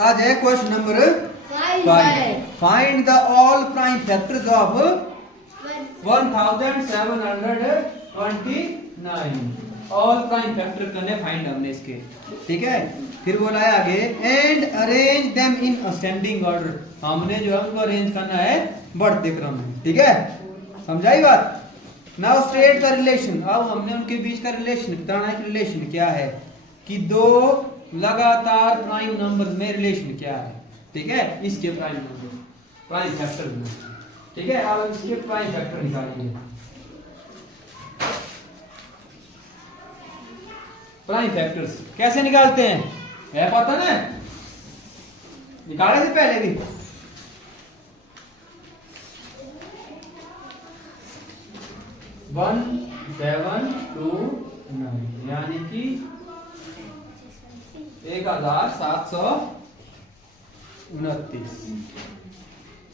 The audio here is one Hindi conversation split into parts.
आज है question number 5। Find the all prime factors of 1729। All prime factor करने फाइंड हमने इसके, ठीक है। फिर बोला है आगे and arrange them in ascending order. हमने जो है उनको अरेंज करना है बढ़ते क्रम में, ठीक है। समझाई बात। Now state the relation. अब हमने उनके बीच का रिलेशन बताना है। रिलेशन क्या है कि दो लगातार प्राइम नंबर में रिलेशन क्या है, ठीक है। इसके प्राइम नंबर प्राइम फैक्टर में, ठीक है। अब इसके प्राइम फैक्टर निकालेंगे। प्राइम फैक्टर्स कैसे निकालते हैं है पता ना, निकाले थे पहले भी। वन 7 2 9 यानी कि 1729।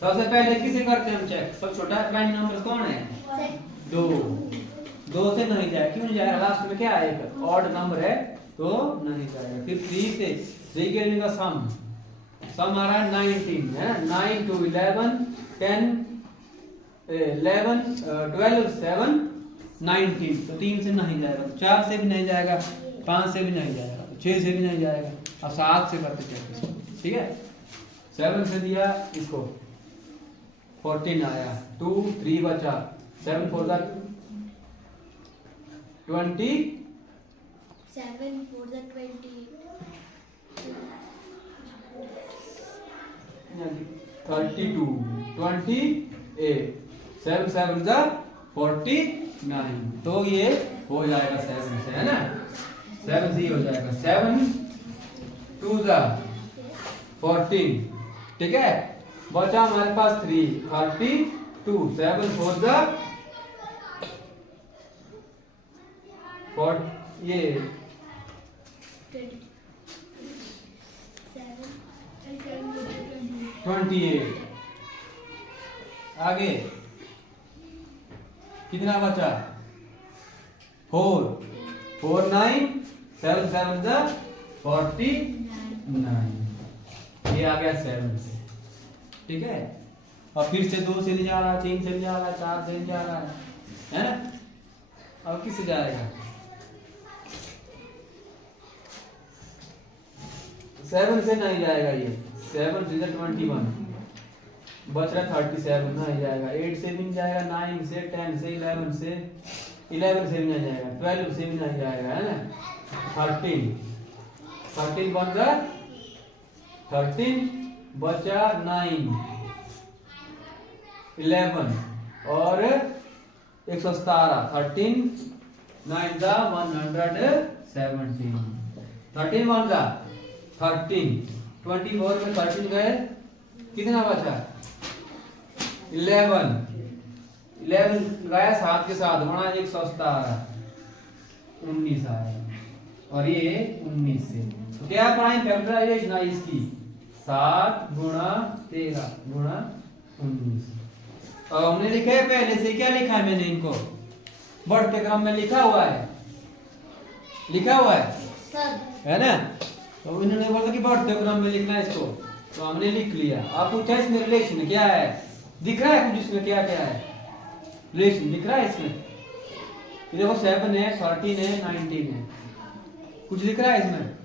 सबसे पहले किसे करते हैं हम चेक? सब छोटा प्राइम नंबर कौन है? 2 से नहीं जाएगा, क्यों नहीं जाएगा? लास्ट में क्या आएगा? ऑड नंबर है तो नहीं जाएगा। फिर 3 से 3 के का सम आ रहा है 19 है ना। 9 2 11 10 11 12 7 19 तो 3 से नहीं जाएगा, 4 से भी नहीं जाएगा, 5 से भी नहीं जाएगा, 6 से भी नहीं जाएगा। अब 7 से करते चलते, ठीक है। 7 से दिया इसको 14 आया, 2 3 बचा, 7 4 20 7 4 20 32 28 7 7 49 तो ये हो जाएगा 7 से, है ना। 7 से हो जाएगा 7 2 14, ठीक है। बचा हमारे पास 3 32 7 4 ये 28। आगे कितना बचा? 4 4 9 7 7 49 ये आ गया 7 से, ठीक है। और फिर से 2 से नहीं जा रहा, 3 से नहीं जा रहा, 4 से नहीं जा रहा है ना। अब किससे जाएगा? 7 से नहीं जाएगा, ये 7 से 21 बच रहा 37 नहीं जाएगा, 8 से भी नहीं जाएगा, 9 से 10 से 11 से भी नहीं जाएगा, 12 से भी नहीं जाएगा, है ना। 13 बन गया 13 बचा 9 11 और 117 13 9 117 13 बन गया 13 24 में 13 गए, कितना बचा? 11 गया 7 के साथ बना 117 19 आया और ये 19 से। तो क्या प्राइम फैक्टराइजेशन है इसकी? 7 गुणा 13 गुणा 19। और हमने लिखा है पहले से, क्या लिखा है मैंने इनको? बढ़ते क्रम में लिखा हुआ है है ना। तो इन्होंने बोला कि बढ़ते क्रम में लिखना है इसको, तो हमने लिख लिया। आप पूछा इसमें रिलेशन क्या है? दिख रहा है कुछ इसमें? क्या क्या है रिलेशन दिख रहा है इसमें? ये देखो 7 है 13 है 19 है, कुछ दिख रहा है इसमें?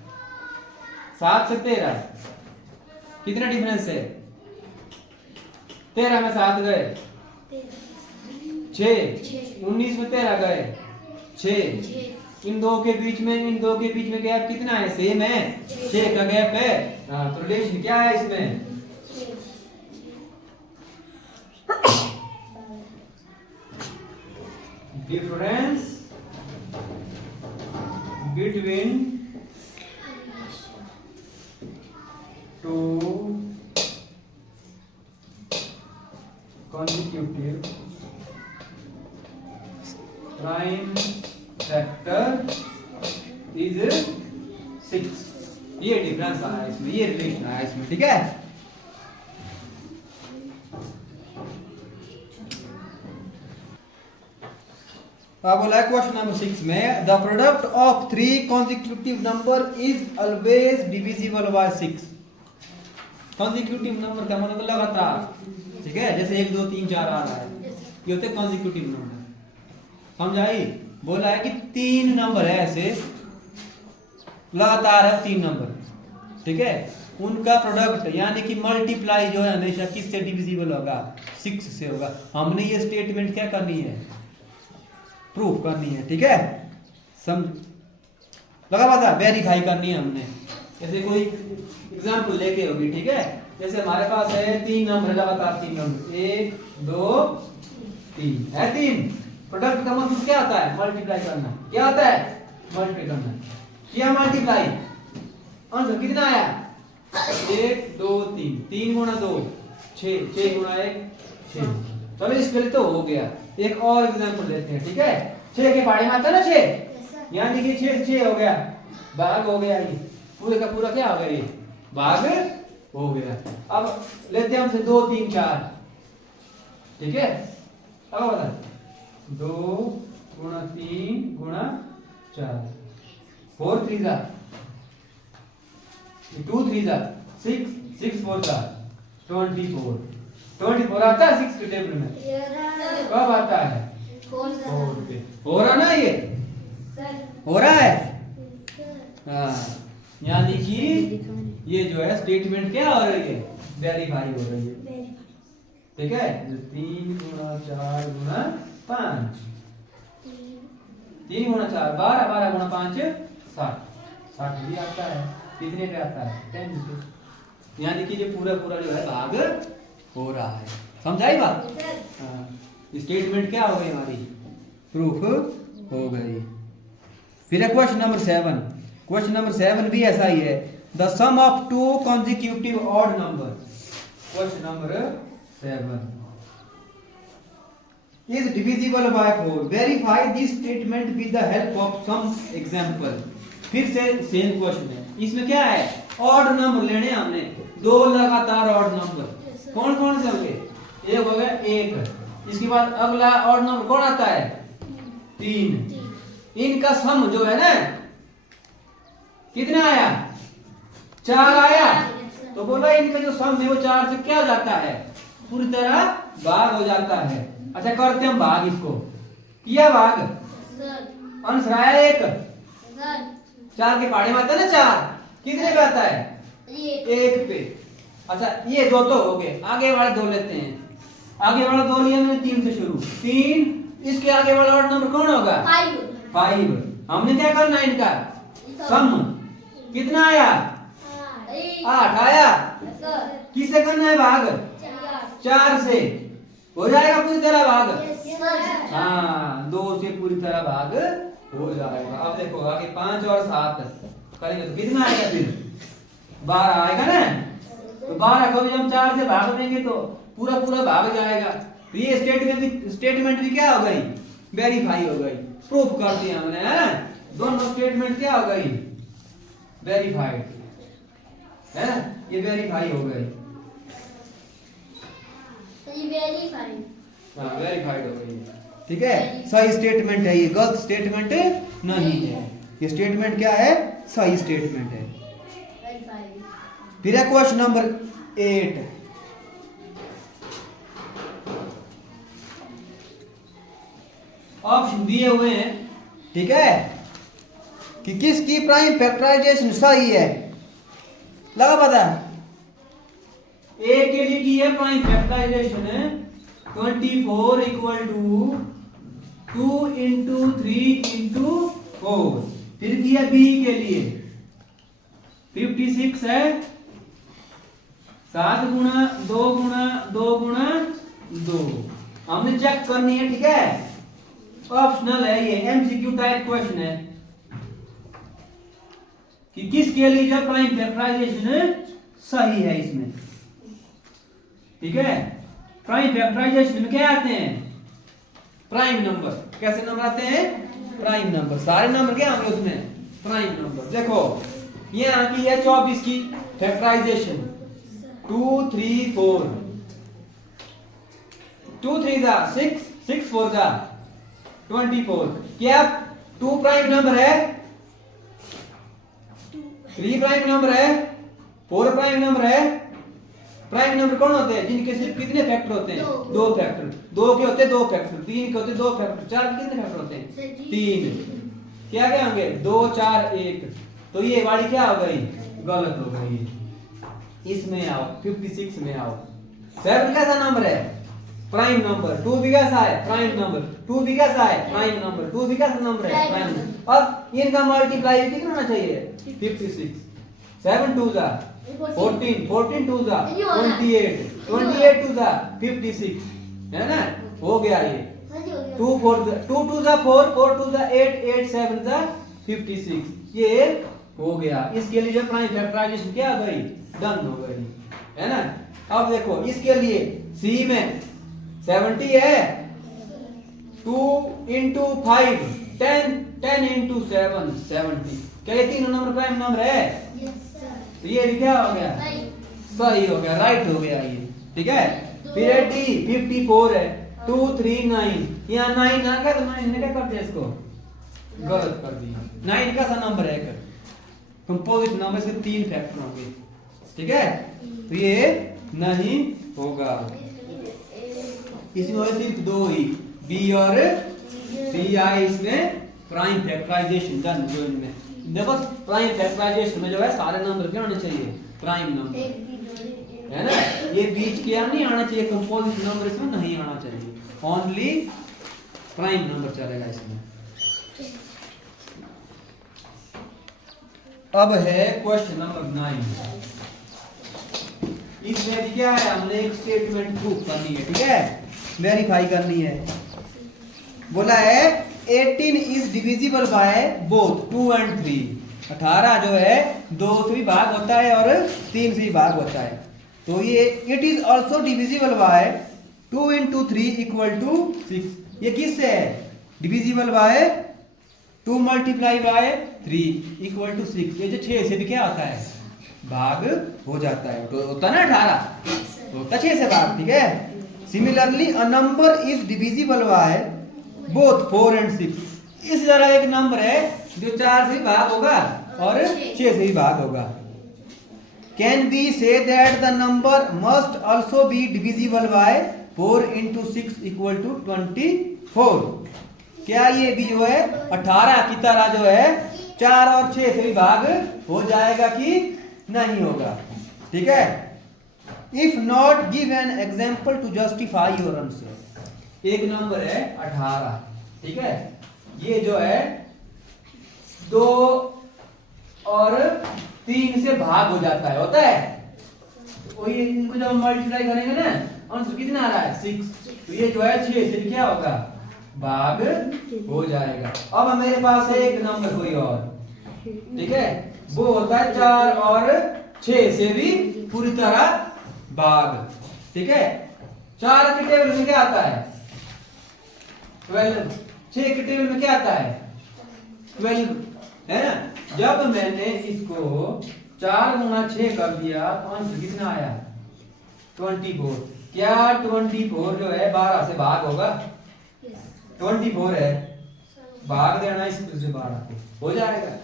7 से 13 कितना डिफरेंस है? 13 में 7 गए 6, 19 में 13 गए 6। इन दो के बीच में गैप कितना है? सेम है, 6 का गैप है। हाँ, तो रिलेशन क्या है इसमें? Difference between two consecutive prime factor is 6। ये डिफरेंस आया इसमें, ये रिलेशन आया इसमें, ठीक है। बोला है क्वेश्चन नंबर 6 में the product of 3 consecutive number is always divisible by 6। Consecutive number का मतलब लगातार, ठीक है, जैसे 1 2 3 4 आ रहा है, ये होते कॉन्जिक्यूटिव नंबर। समझाई? बोला है कि 3 नंबर है ऐसे लगातार है 3 नंबर, ठीक है, उनका प्रोडक्ट यानी कि मल्टीप्लाई जो है हमेशा किससे डिविजिबल होगा, 6 से होगा। हमने ये स्टेटमेंट क्या करनी है, प्रूफ करनी है, ठीक है, समझ लगा पता, वेरीफाई करनी है हमने। जैसे कोई एग्जांपल लेके होगी, ठीक है, जैसे हमारे पास है 3 नंबर लगातार, 3 नंबर 1 2 3 है, 3 प्रोडक्ट का मतलब क्या आता है, मल्टीप्लाई करना। क्या आता है, मल्टीप्लाई करना। किया मल्टीप्लाई, आंसर कितना आया, 1 2 3, 3 गुणा 2 6, 6 गुणा 1 6। चलो इस पहले तो हो गया। एक और एग्जांपल लेते हैं, ठीक है, 6 के पहाड़ी में आता है ना 6, यानी कि 6 6 हो गया, भाग हो गया, ये पूरे का पूरा क्या हो गया, ये भाग हो गया। अब लेते हैं हमसे 2 3 4, ठीक है, अब बता 2 गुणा 3 गुणा 4, 4 3 जा 2 3 जा 6, 6 4 जा 24, 24 आता है 6 के टेबल में, कब आता है, 4 पे। हो रहा ना, ये हो रहा है, हाँ, यानी कि ये जो है स्टेटमेंट क्या हो रही है, वेरीफाई हो रही है, ठीक है। 3 गुणा 4 गुणा 5, 3 गुणा 4 12, 12 गुणा 5 60, 60 भी आता है, कितने पे आता है, 10 पे। यानी कि ये पूरा पूरा जो है भाग हो रहा है। समझाई बात? हाँ, स्टेटमेंट क्या हो गई हमारी, प्रूफ हो गई। फिर है क्वेश्चन नंबर 7। क्वेश्चन नंबर 7 भी ऐसा ही है, the sum of 2 consecutive odd number। Question number 7 is divisible by 4, verify this statement with the help of some example। फिर से सेम क्वेश्चन है, इसमें क्या है, ऑड नंबर लेने हैं हमने, 2 लगातार ऑड नंबर। कौन कौन से होंगे, एक हो गया 1, इसके बाद अगला ऑड नंबर कौन आता है, 3। इनका सम जो है ना कितना आया, 4 आया। तो बोला इनका जो सम है वो 4 से क्या हो जाता है, पूरी तरह भाग हो जाता है। अच्छा करते हम भाग, इसको किया भाग, आंसर आया 1, 4 के पहाड़े में आता है ना 4, कितने पे आता है, 1 पे। अच्छा ये 2 तो हो गए, आगे वाले 2 लेते हैं। आगे वाला 2 लिया मैंने 3 से शुरू, 3, इसके आगे वाला ऑड नंबर कौन होगा, 5। हमने क्या करना है, इनका सम कितना आया, 8 आया। किससे करना है भाग, 4 से हो जाएगा पूरी तरह भाग, हाँ 2 से पूरी तरह भाग हो जाएगा। अब देखो आगे 5 और 7 करेंगे तो कितना आएगा, फिर 12 आएगा ना। तो 12 को भी हम 4 से भाग देंगे तो पूरा पूरा भाग जाएगा। तो ये स्टेटमेंट भी क्या हो गई, वेरीफाई हो गई, प्रूफ कर दिया हमने, है दोनों स्टेटमेंट क्या हो गई, वेरीफाइड है, ये वेरीफाई हो गई, हाँ वेरीफाइड हो गई, ठीक है। सही स्टेटमेंट है ये, गलत स्टेटमेंट नहीं है, ये स्टेटमेंट क्या है, सही स्टेटमेंट है। फिर है क्वेश्चन नंबर 8। ऑप्शन दिए हुए हैं, ठीक है, कि किसकी प्राइम फैक्टराइजेशन सही है, लगा पता। ए के लिए की है prime factorisation 24 equal to 2 into 3 into 4। फिर किया बी के लिए 56 है, 7 गुणा 2 गुणा 2 गुणा 2। हमने चेक करनी है, ठीक है, ऑप्शनल है ये, एमसीक्यू टाइप क्वेश्चन है कि किसके लिए जो प्राइम फैक्टराइजेशन सही है इसमें, ठीक है। प्राइम फैक्टराइजेशन में क्या आते हैं, प्राइम नंबर। कैसे नंबर आते हैं, प्राइम नंबर, सारे नंबर क्या होंगे उसमें, प्राइम नंबर। देखो ये आती है 24 की फैक्टराइजेशन 2 3 4, 2 3 जा 6, 6 4 जा 24। क्या 2 प्राइम नंबर है, 3 प्राइम नंबर है, 4 प्राइम नंबर है, प्राइम नंबर कौन होते हैं जिनके सिर्फ कितने फैक्टर होते हैं? दो। दो फैक्टर। दो के होते हैं दो फैक्टर, तीन के होते हैं दो फैक्टर, चार के कितने फैक्टर होते हैं? सर जी। तीन। क्या क्या होंगे? 2 4 1। तो ये वाली क्या हो गई? गलत हो गई। इसमें आओ 56 में आओ। 7 कैसा नंबर है? Prime number. 2 भी कैसा है? Prime number. 2 भी कैसा है? Prime number. 2 भी कैसा नंबर है? Prime prime number. नंबर। अब इनका मल्टीप्लाई कितना होना चाहिए? 56। 7 2 जा 14, 14 2 जा 28, 28 2 जा 56, है ना? हो गया ये। 2 4 2 2 जा 4, 4 2 जा 8, 8 7 जा 56। ये हो गया। इसके लिए जो प्राइम फैक्टराइजेशन क्या हो गई? डन हो गई, है ना? अब देखो इसके लिए सी में 70 है, 2 into 5 10, 10 into 7 70। क्या ये तीनों नंबर प्राइम नंबर है? तो ये भी क्या हो गया? सही हो गया, राइट हो गया ये, ठीक है। फिर 54 है, 2 3 9। यहाँ 9 आ गया तो 9 ने क्या कर दिया? इसको गलत कर दिया। 9 कैसा नंबर है? कंपोजिट नंबर से 3 फैक्टर होंगे, ठीक है। तो ये नहीं होगा। इसमें सिर्फ 2 ही, बी और सी आई इसमें प्राइम फैक्टराइजेशन डन जो इनमें। देखो प्राइम फैक्टराइजेशन में जो है सारे नंबर क्या होने चाहिए? प्राइम नंबर, है ना? ये बीच के नहीं आना चाहिए, कंपोजिट नंबर इसमें नहीं आना चाहिए, ओनली प्राइम नंबर चलेगा इसमें। अब है क्वेश्चन नंबर 9। इसमें भी क्या है? हमने एक स्टेटमेंट प्रूफ करनी है, ठीक है, वेरीफाई करनी है। बोला है 18 is divisible by both 2 and 3। 18 जो है 2 से भी भाग होता है और 3 से भी भाग होता है। तो ये it is also divisible by 2 into 3 equal to 6। ये किससे है? Divisible by 2 multiply by 3 equal to 6। ये जो 6 से भी क्या आता है? भाग हो जाता है। तो होता है ना 18, होता 6 से भाग, ठीक है। Similarly a number is divisible by both 4 and 6। इस तरह एक नंबर है जो 4 से भी भाग होगा और 6 से भी भाग होगा। Can be say that the number must also be divisible by 4 into 6 equal to 24। क्या ये भी जो है 18 की तरह जो है 4 और 6 से भी भाग हो जाएगा कि नहीं होगा? ठीक है। If not give an example to justify your answer. एक नंबर है 18, ठीक है, ये जो है 2 और 3 से भाग हो जाता है, होता है। तो ये इनको जब मल्टीप्लाई करेंगे ना, आंसर कितना आ रहा है? 6। तो ये जो है 6 से क्या होगा? भाग हो जाएगा। अब मेरे पास है एक नंबर कोई और, ठीक है, वो होता है 4 और 6 से भी पूरी तरह भाग, ठीक है। 4 के टेबल में क्या आता है? 12। 6 के टेबल में क्या आता है? 12, है ना। जब मैंने इसको 4 गुना 6 कर दिया तो आंसर कितना आया? 24। क्या 24 जो है 12 से भाग होगा? 24 है, भाग देना इसको से 12 को, हो जाएगा?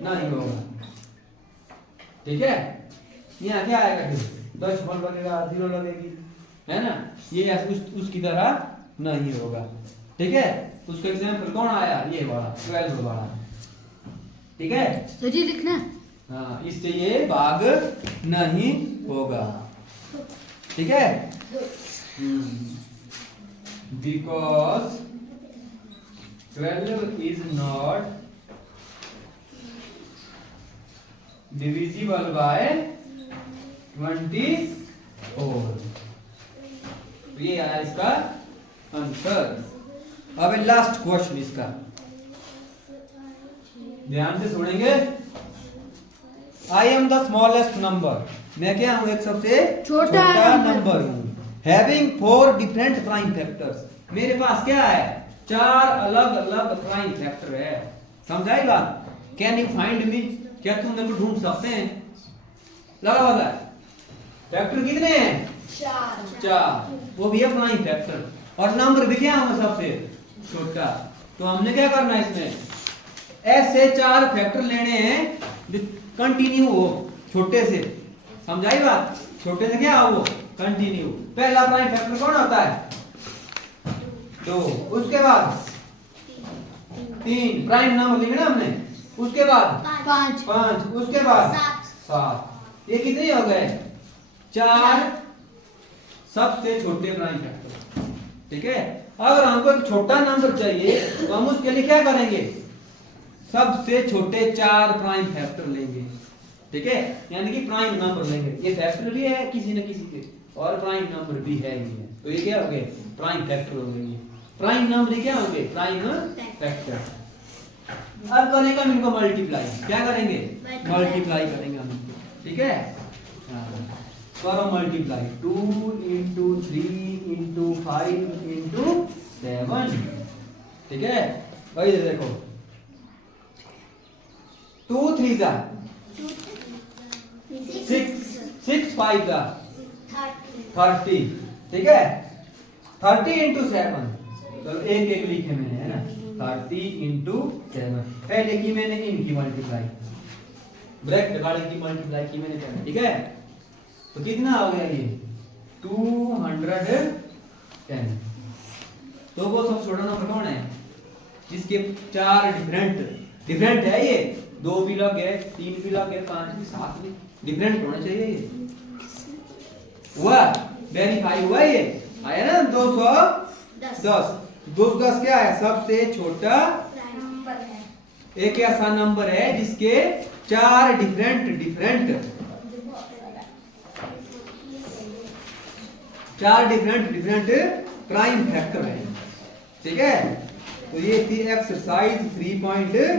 नहीं होगा, ठीक है। यहाँ क्या आएगा? फिर 10 लगेगा, 0 लगेगी, है ना। ये उसकी तरह नहीं होगा, ठीक है। उसका एग्जांपल कौन आया? ये वाला 12 वाला, ठीक है। तो जी लिखना, हाँ, इससे ये भाग नहीं होगा, ठीक है। Because 12 is not divisible by 24। ये आया इसका आंसर। अब लास्ट क्वेश्चन इसका, ध्यान से सुनेंगे। I am the smallest number. मैं क्या हूं? एक सबसे छोटा नंबर हूं। Having 4 different prime factors. मेरे पास क्या है? 4 अलग अलग प्राइम फैक्टर है। समझाई बात? Can you find me? क्या तुम मेरे को ढूंढ सकते हैं? लगा वाला फैक्टर कितने हैं? 4। वो भी है प्राइम फैक्टर, और नंबर भी क्या होगा? सबसे छोटा। तो हमने क्या करना है इसमें? ऐसे 4 फैक्टर लेने हैं जो कंटिन्यू हो छोटे से। समझाई बात? छोटे से क्या वो कंटिन्यू। पहला प्राइम फैक्टर कौन होता है 2, उसके बाद 3 प्राइम नंबर लिखे ना हमने, उसके बाद 5, उसके बाद 7। ये कितने हो गए 4 सबसे छोटे प्राइम फैक्टर। ठीक है, अगर हमको एक छोटा नंबर चाहिए तो हम उसके लिए क्या करेंगे सबसे छोटे 4 प्राइम फैक्टर लेंगे। ठीक है, यानी कि प्राइम नंबर लेंगे। ये फैक्टर भी है किसी न किसी के और प्राइम नंबर भी है ही है, तो ये क्या हो गए प्राइम फैक्टर हो गए। प्राइम नंबर क्या होंगे प्राइम फैक्टर। अब करेंगे हम इनको मल्टीप्लाई। क्या करेंगे मल्टीप्लाई करेंगे हम इनको। ठीक है, करो मल्टीप्लाई 2 into 3 into 5 into 7। ठीक है, वही देखो 2 3 जा 6 5 जा 30। ठीक है, 30 into 7। तो एक एक लिखे मैंने है ना 30 into 7। पहले की मैंने इनकी मल्टीप्लाई ब्रैकेट वाले की मल्टीप्लाई की मैंने करना। ठीक है, तो कितना हो गया ये 210। तो वो सब छोटा नंबर कौन है जिसके 4 डिफरेंट है। ये 2 भी लग गए 3 भी लग गए 5 भी 7 भी डिफरेंट होना चाहिए। ये हुआ वेरीफाई हुआ, ये आया ना 210। 210 क्या है सबसे छोटा एक ऐसा नंबर है जिसके 4 डिफरेंट 4 डिफरेंट प्राइम फैक्टर है। ठीक है, तो ये थी एक्सरसाइज 3.5।